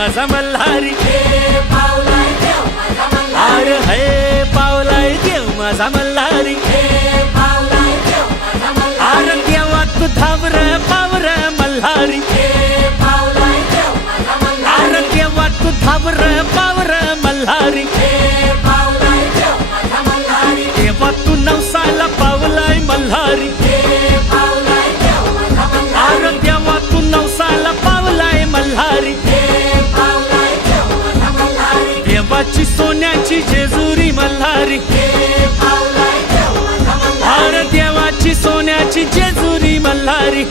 माझा मल्हारी. अरे हे पावलाय देव माझा मल्हारी. अरे देवा तू धावर पावर मल्हारी. अरे देवा तू धावर पावर मल्हारी. देवा तू नवसाला पावलाय मल्हारी. अरे देवा तू नवसाला पावलाय मल्हारी. जेजुरी. अरे देवाची सोन्याची जेजुरी मल्हारी.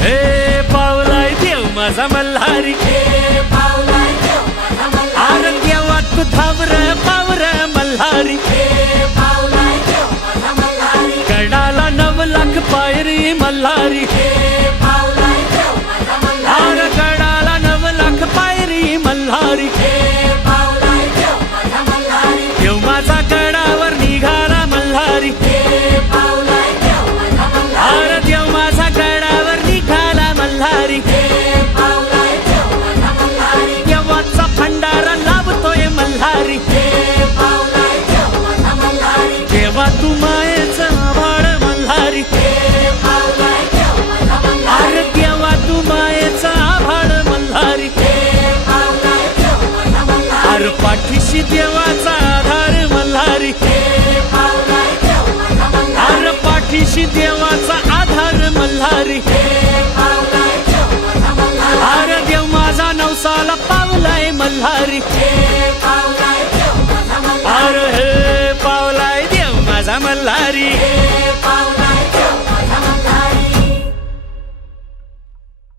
हे पावलाय देव माझा मल्हारी. మల్లారి. पाठीशी देवाचा आधार मल्हारी. आर पाठीशी देवाचा आधार मल्हारी. आर देव माझा नवसाला पावलाय मल्हारी. अरे हे पावलाय देव माझा मल्हारी.